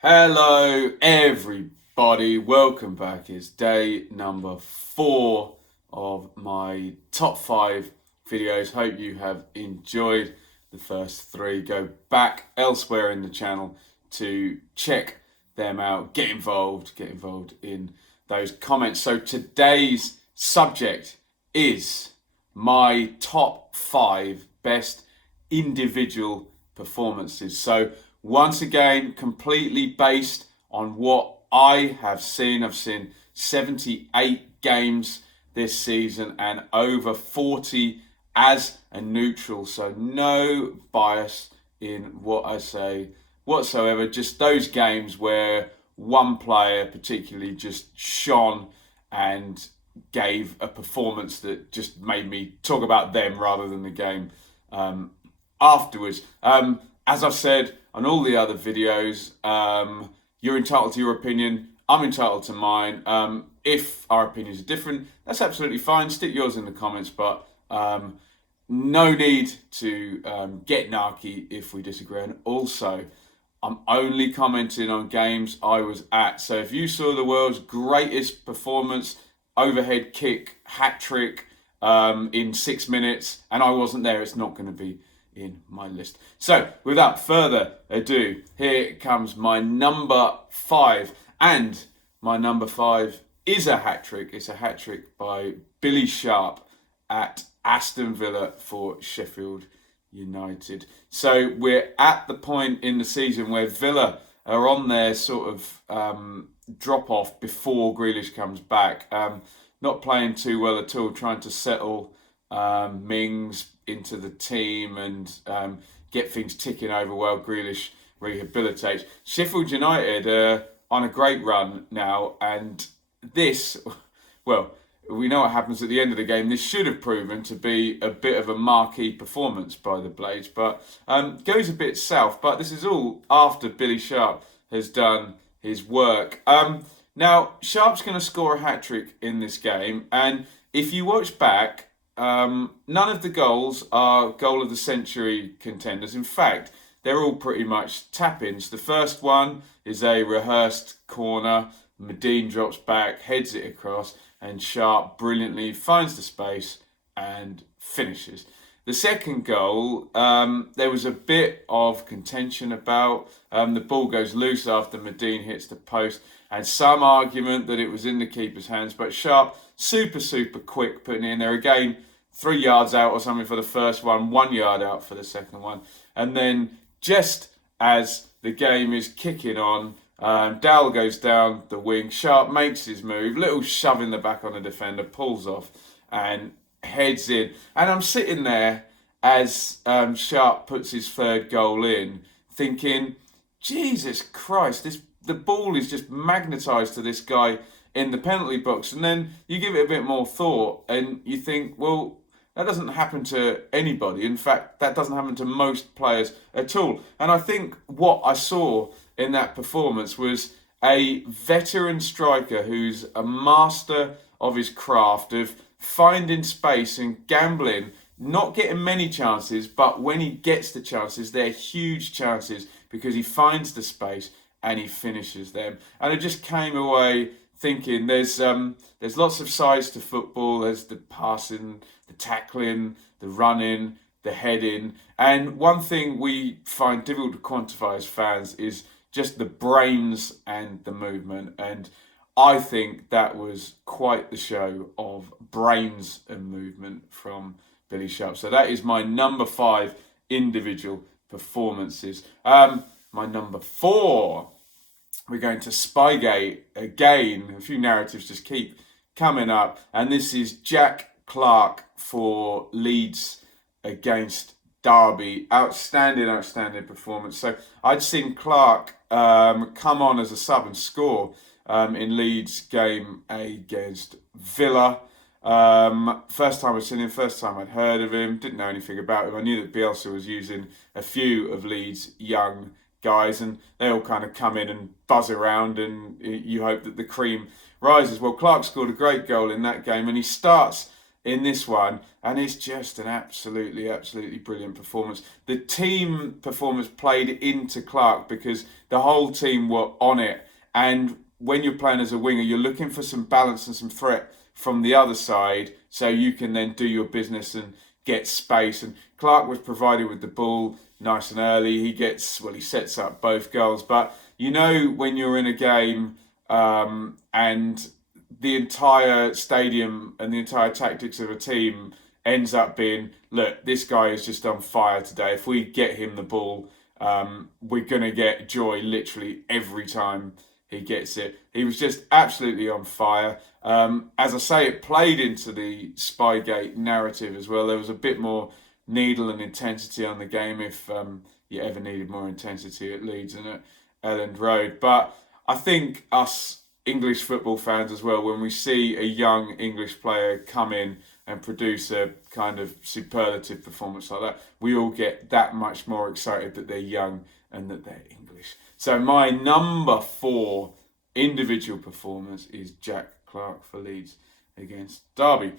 Hello, everybody. Welcome back. It's day number 4 of my top 5 videos. Hope you have enjoyed the first 3. Go back elsewhere in the channel to check them out. Get involved. Get involved in those comments. So today's subject is my top 5 best individual performances. So once again, completely based on what I have seen. I've seen 78 games this season and over 40 as a neutral. So no bias in what I say whatsoever. Just those games where one player particularly just shone and gave a performance that just made me talk about them rather than the game afterwards. As I've said on all the other videos, you're entitled to your opinion. I'm entitled to mine. If our opinions are different, that's absolutely fine. Stick yours in the comments, but no need to get narky if we disagree. And also, I'm only commenting on games I was at. So if you saw the world's greatest performance, overhead kick, hat trick in 6 minutes, and I wasn't there, it's not going to be in my list. So without further ado, here comes my number 5, and my number 5 is a hat trick. It's a hat trick by Billy Sharp at Aston Villa for Sheffield United. So we're at the point in the season where Villa are on their sort of drop off before Grealish comes back. Not playing too well at all, trying to settle Mings into the team and get things ticking over while Grealish rehabilitates. Sheffield United are on a great run now, and this, well, we know what happens at the end of the game. This should have proven to be a bit of a marquee performance by the Blades, but goes a bit south. But this is all after Billy Sharp has done his work. Now, Sharp's going to score a hat-trick in this game, and if you watch back, none of the goals are goal of the century contenders. In fact, they're all pretty much tap-ins. The first one is a rehearsed corner. Medine drops back, heads it across, and Sharp brilliantly finds the space and finishes. The second goal, there was a bit of contention about. The ball goes loose after Medine hits the post, and some argument that it was in the keeper's hands, but Sharp, super quick putting it in there again. 3 yards out or something for the first one, 1 yard out for the second one. And then just as the game is kicking on, Dowell goes down the wing, Sharp makes his move, little shove in the back on the defender, pulls off and heads in. And I'm sitting there as Sharp puts his third goal in, thinking, Jesus Christ, the ball is just magnetised to this guy in the penalty box. And then you give it a bit more thought and you think, well, that doesn't happen to anybody. In fact, that doesn't happen to most players at all. And I think what I saw in that performance was a veteran striker who's a master of his craft, of finding space and gambling, not getting many chances, but when he gets the chances, they're huge chances because he finds the space and he finishes them. And I just came away thinking there's lots of sides to football. There's the passing, the tackling, the running, the heading. And one thing we find difficult to quantify as fans is just the brains and the movement. And I think that was quite the show of brains and movement from Billy Sharp. So that is my number 5 individual performances. My number 4, we're going to Spygate again. A few narratives just keep coming up. And this is Jack Clarke for Leeds against Derby. Outstanding performance. So I'd seen Clarke come on as a sub and score in Leeds' game against Villa. First time I'd seen him, first time I'd heard of him, didn't know anything about him. I knew that Bielsa was using a few of Leeds' young guys, and they all kind of come in and buzz around, and you hope that the cream rises. Well, Clarke scored a great goal in that game, and he starts in this one, and it's just an absolutely brilliant performance. The team performance played into Clark because the whole team were on it, and when you're playing as a winger, you're looking for some balance and some threat from the other side, so you can then do your business and get space. And Clark was provided with the ball nice and early. He sets up both goals. But you know, when you're in a game and the entire stadium and the entire tactics of a team ends up being, look, this guy is just on fire today. If we get him the ball, we're going to get joy literally every time he gets it. He was just absolutely on fire. As I say, it played into the Spygate narrative as well. There was a bit more needle and intensity on the game if you ever needed more intensity at Leeds and at Elland Road. But I think us English football fans as well, when we see a young English player come in and produce a kind of superlative performance like that, we all get that much more excited that they're young and that they're English. So my number 4 individual performance is Jack Clark for Leeds against Derby.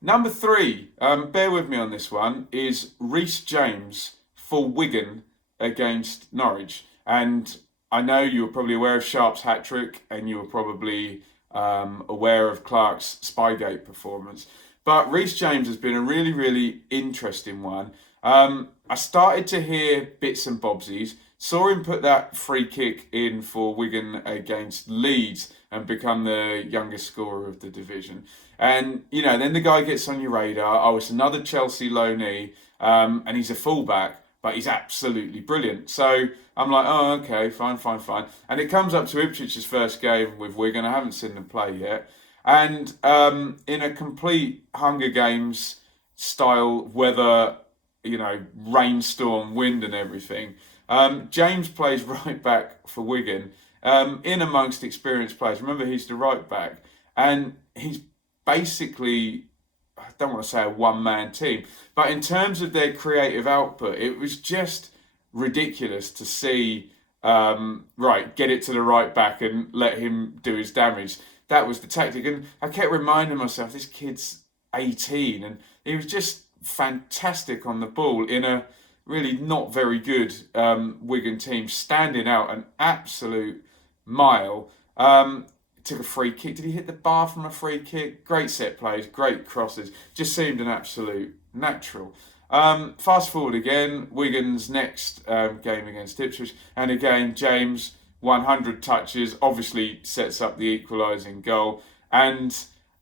Number 3, bear with me on this one, is Rhys James for Wigan against Norwich. And I know you were probably aware of Sharp's hat-trick, and you were probably aware of Clark's Spygate performance. But Rhys James has been a really interesting one. I started to hear bits and bobsies, saw him put that free kick in for Wigan against Leeds and become the youngest scorer of the division. And, you know, then the guy gets on your radar. Oh, it's another Chelsea loanee, and he's a fullback, but he's absolutely brilliant. So I'm like, oh, okay, fine. And it comes up to Ipswich's first game with Wigan. I haven't seen them play yet. And in a complete Hunger Games style weather, you know, rainstorm, wind and everything, James plays right back for Wigan, in amongst experienced players. Remember, he's the right back, and he's basically, I don't want to say a one-man team, but in terms of their creative output, it was just ridiculous to see, get it to the right back and let him do his damage. That was the tactic. And I kept reminding myself, this kid's 18, and he was just fantastic on the ball in a really not very good Wigan team, standing out an absolute mile. Took a free kick. Did he hit the bar from a free kick? Great set plays, great crosses. Just seemed an absolute natural. Fast forward again, Wigan's next game against Ipswich, and again James, 100 touches, obviously sets up the equalising goal. And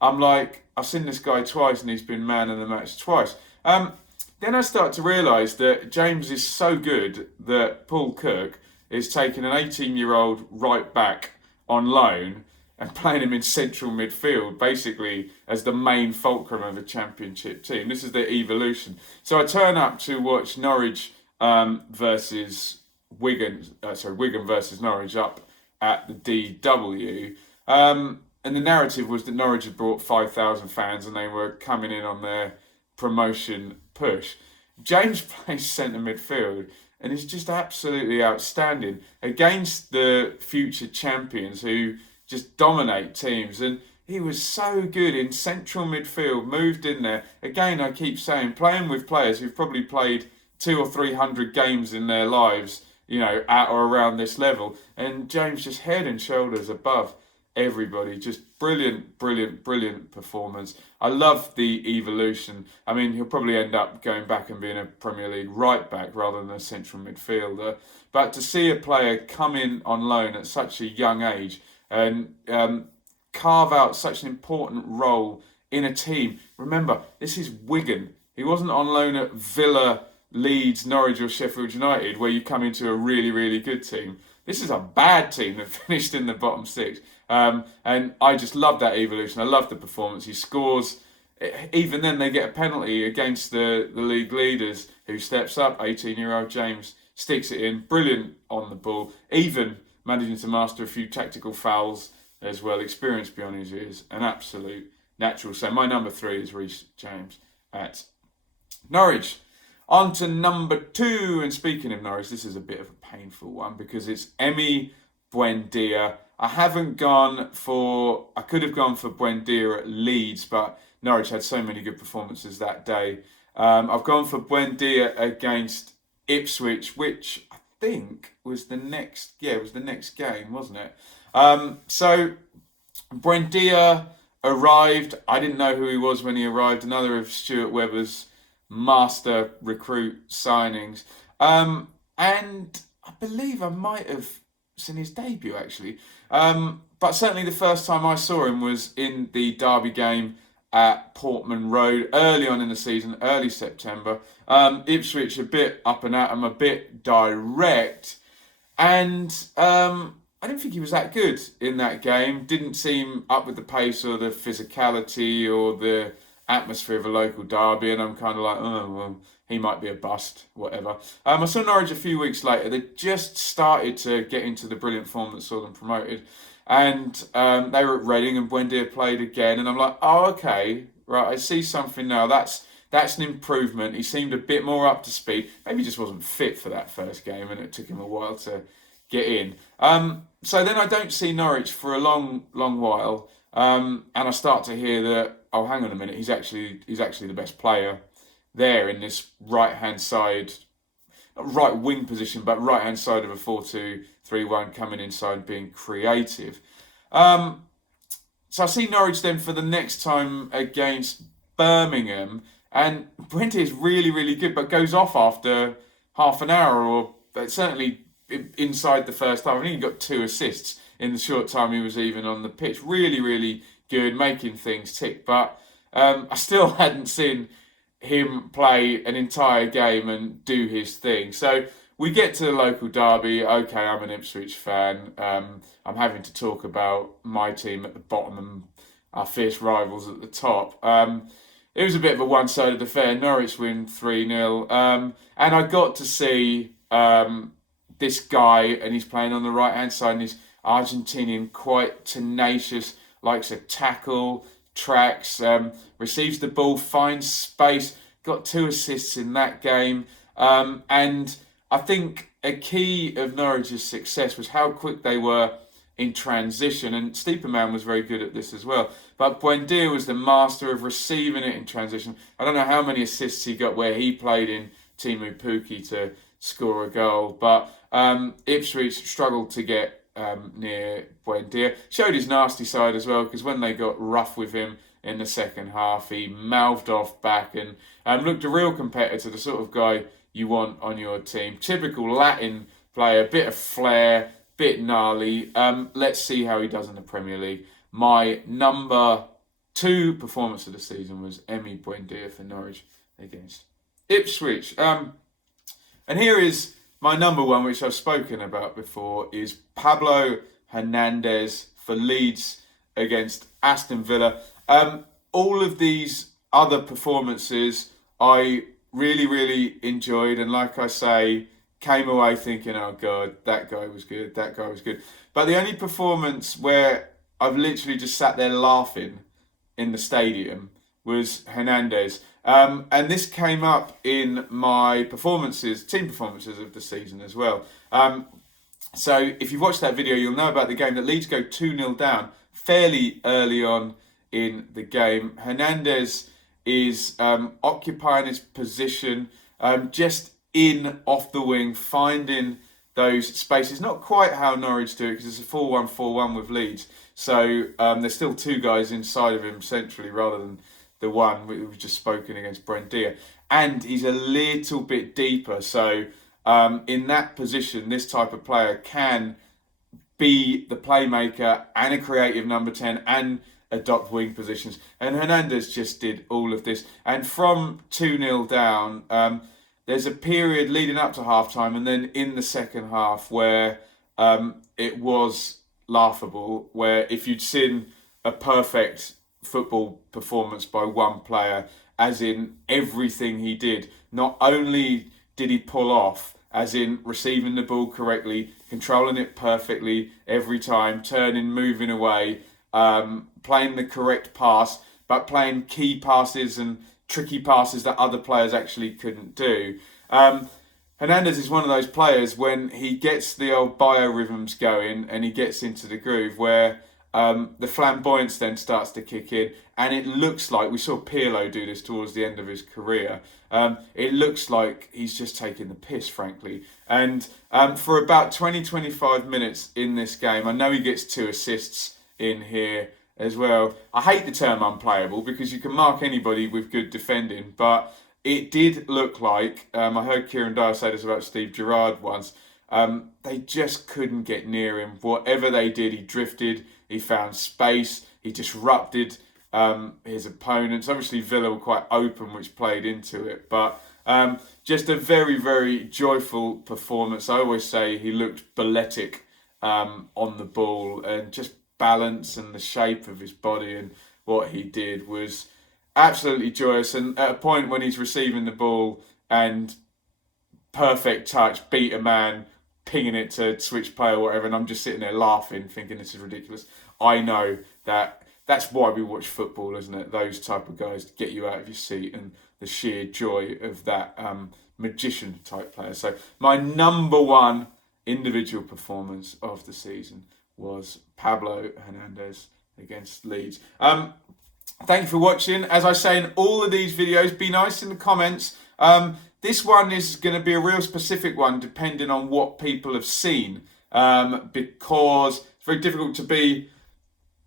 I'm like, I've seen this guy twice and he's been man of the match twice. Then I start to realise that James is so good that Paul Cook is taking an 18-year-old right back on loan and playing him in central midfield, basically as the main fulcrum of a championship team. This is their evolution. So I turn up to watch Norwich versus Wigan versus Norwich up at the DW. And the narrative was that Norwich had brought 5,000 fans and they were coming in on their promotion push. James plays centre midfield and is just absolutely outstanding against the future champions who just dominate teams. And he was so good in central midfield, moved in there. Again, I keep saying, playing with players who've probably played 200 or 300 games in their lives, you know, at or around this level. And James just head and shoulders above everybody. Just brilliant performance. I love the evolution. I mean, he'll probably end up going back and being a Premier League right back rather than a central midfielder. But to see a player come in on loan at such a young age and carve out such an important role in a team. Remember, this is Wigan. He wasn't on loan at Villa, Leeds, Norwich or Sheffield United, where you come into a really good team. This is a bad team that finished in the bottom 6. And I just love that evolution. I love the performance. He scores. Even then, they get a penalty against the league leaders, who steps up. 18-year-old James sticks it in. Brilliant on the ball. Even managing to master a few tactical fouls as well. Experience beyond his years. An absolute natural. So my number 3 is Rhys James at Norwich. On to number 2. And speaking of Norwich, this is a bit of a painful one because it's Emi Buendia. I could have gone for Buendia at Leeds, but Norwich had so many good performances that day. I've gone for Buendia against Ipswich, which I think was the next, it was the next game, wasn't it? So Buendia arrived. I didn't know who he was when he arrived. Another of Stuart Webber's master recruit signings. And I believe I might have seen his debut actually. But certainly the first time I saw him was in the Derby game at Portman Road early on in the season, early September. Ipswich a bit up and at him, a bit direct. And I didn't think he was that good in that game. Didn't seem up with the pace or the physicality or the atmosphere of a local derby. And I'm kind of like, oh, well, he might be a bust, whatever. I saw Norwich a few weeks later. They just started to get into the brilliant form that saw them promoted. And they were at Reading and Buendia played again. And I'm like, oh, okay, right, I see something now. That's an improvement. He seemed a bit more up to speed. Maybe he just wasn't fit for that first game and it took him a while to get in. So then I don't see Norwich for a long while. And I start to hear that, oh, hang on a minute, he's actually the best player there in this right-hand side, not right wing position, but right-hand side of a 4-2-3-1, coming inside, being creative. So I see Norwich then for the next time against Birmingham, and Buendia is really, really good, but goes off after half an hour, or certainly inside the first half. I think he got 2 assists in the short time he was even on the pitch. Really, really good, making things tick. But I still hadn't seen him play an entire game and do his thing. So we get to the local derby. Okay, I'm an Ipswich fan. I'm having to talk about my team at the bottom and our fierce rivals at the top. It was a bit of a one-sided affair. Norwich win 3-0. And I got to see this guy, and he's playing on the right-hand side, and he's Argentinian, quite tenacious, likes to tackle, tracks, receives the ball, finds space, got 2 assists in that game. And I think a key of Norwich's success was how quick they were in transition, and Steeperman was very good at this as well. But Buendia was the master of receiving it in transition. I don't know how many assists he got where he played in Timu Puki to score a goal, but Ipswich struggled to get near Buendia. Showed his nasty side as well, because when they got rough with him in the second half, he mouthed off back and looked a real competitor, the sort of guy you want on your team. Typical Latin player, bit of flair, bit gnarly. Let's see how he does in the Premier League. My number 2 performance of the season was Emi Buendia for Norwich against Ipswich. And here is my number 1, which I've spoken about before, is Pablo Hernandez for Leeds against Aston Villa. All of these other performances I really, really enjoyed, and like I say, came away thinking, oh God, that guy was good, that guy was good. But the only performance where I've literally just sat there laughing in the stadium was Hernandez. And this came up in my team performances of the season as well. So if you've watched that video, you'll know about the game that Leeds go 2-0 down fairly early on in the game. Hernandez is occupying his position, just in off the wing, finding those spaces. Not quite how Norwich do it, because it's a 4-1-4-1 with Leeds. So there's still 2 guys inside of him centrally rather than the one we've just spoken against Buendia. And he's a little bit deeper. So in that position, this type of player can be the playmaker and a creative number 10 and adopt wing positions. And Hernandez just did all of this. And from 2-0 down, there's a period leading up to half-time and then in the second half where it was laughable, where if you'd seen a perfect football performance by one player, as in everything he did, not only did he pull off, as in receiving the ball correctly, controlling it perfectly every time, turning, moving away, playing the correct pass, but playing key passes and tricky passes that other players actually couldn't do. Hernandez is one of those players when he gets the old biorhythms going and he gets into the groove where the flamboyance then starts to kick in, and it looks like we saw Pirlo do this towards the end of his career. It looks like he's just taking the piss, frankly. And for about 20-25 minutes in this game, I know he gets 2 assists in here as well. I hate the term unplayable because you can mark anybody with good defending, but it did look like, I heard Kieran Dyer say this about Steve Gerrard once, they just couldn't get near him. Whatever they did, he drifted, he found space, he disrupted his opponents. Obviously Villa were quite open, which played into it, but just a very, very joyful performance. I always say he looked balletic on the ball, and just balance and the shape of his body and what he did was absolutely joyous. And at a point when he's receiving the ball and perfect touch, beat a man, pinging it to switch play or whatever, and I'm just sitting there laughing, thinking this is ridiculous. I know that's why we watch football, isn't it? Those type of guys to get you out of your seat, and the sheer joy of that magician type player. So my number one individual performance of the season was Pablo Hernandez against Leeds. Thank you for watching. As I say in all of these videos, be nice in the comments. This one is going to be a real specific one depending on what people have seen, because it's very difficult to be,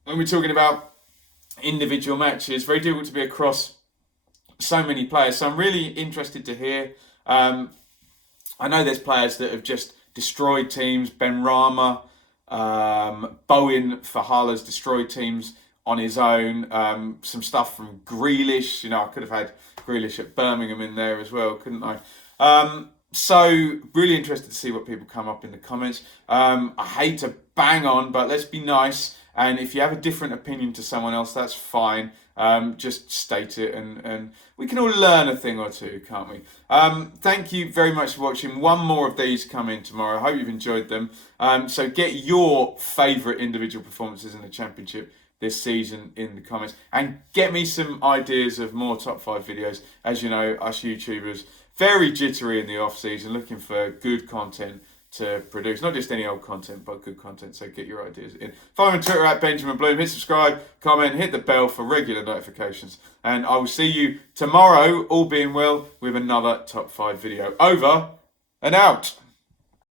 when we're talking about individual matches, very difficult to be across so many players. So I'm really interested to hear. I know there's players that have just destroyed teams. Benrahma, Bowen Fahala's destroyed teams on his own. Some stuff from Grealish. You know, I could have had Grealish at Birmingham in there as well, couldn't I? So really interested to see what people come up in the comments. I hate to bang on, but let's be nice. And if you have a different opinion to someone else, that's fine. Just state it, and we can all learn a thing or two, can't we? Thank you very much for watching. One more of these come in tomorrow. I hope you've enjoyed them. So get your favourite individual performances in the Championship this season in the comments, and get me some ideas of more top 5 videos. As you know, us YouTubers, very jittery in the off season, looking for good content to produce, not just any old content, but good content. So get your ideas in. Follow me on Twitter at Benjamin Bloom. Hit subscribe, comment, hit the bell for regular notifications, and I will see you tomorrow, all being well, with another top 5 video. Over and out.